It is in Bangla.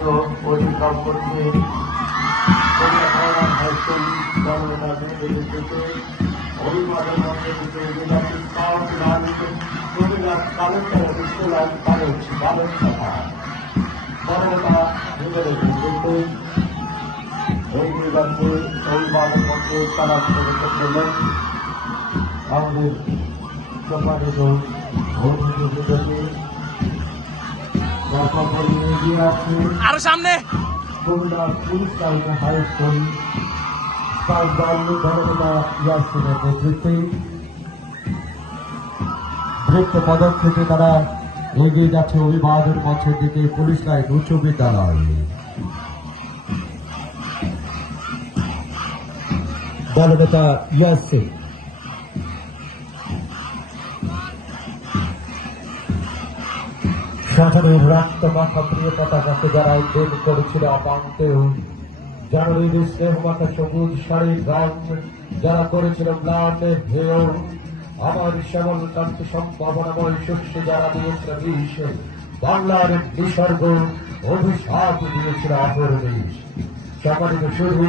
সীমান্ত অতিক্রম করছে হাইস্কুল অভিবাদন মধ্যে বড়তা ভিতরে কিন্তু এই নির্বাচনে অভিবাদন মধ্যে তারা করলেন আমাদের সম্মানিত আরো সামনে Comilla police line high school ধর্মতা ইয়াসিনের নেতৃত্বে দ্রুত পদক্ষেপে তারা এগিয়ে যাচ্ছে অভিবাদন মঞ্চের দিকে পুলিশ লাইন উচ্চ বিদ্যালয়। দলনেতা ইয়াসিন শাসনের রক্ত মাখা প্রিয় পতাকাকে যারা উদ্যোগ করেছিল অপাঙ্কেও জানুয়ারির স্নেহ মাখা সবুজ শাড়ির রং যারা করেছিল ম্লানের হেয় আমার শ্যামল কান্তি সম্ভাবনাময় শস্য যারা দিয়েছিল বিষ বাংলার নিসর্গ অভিশাপ দিয়েছিল অপর দেশ সম্মানিত শুধু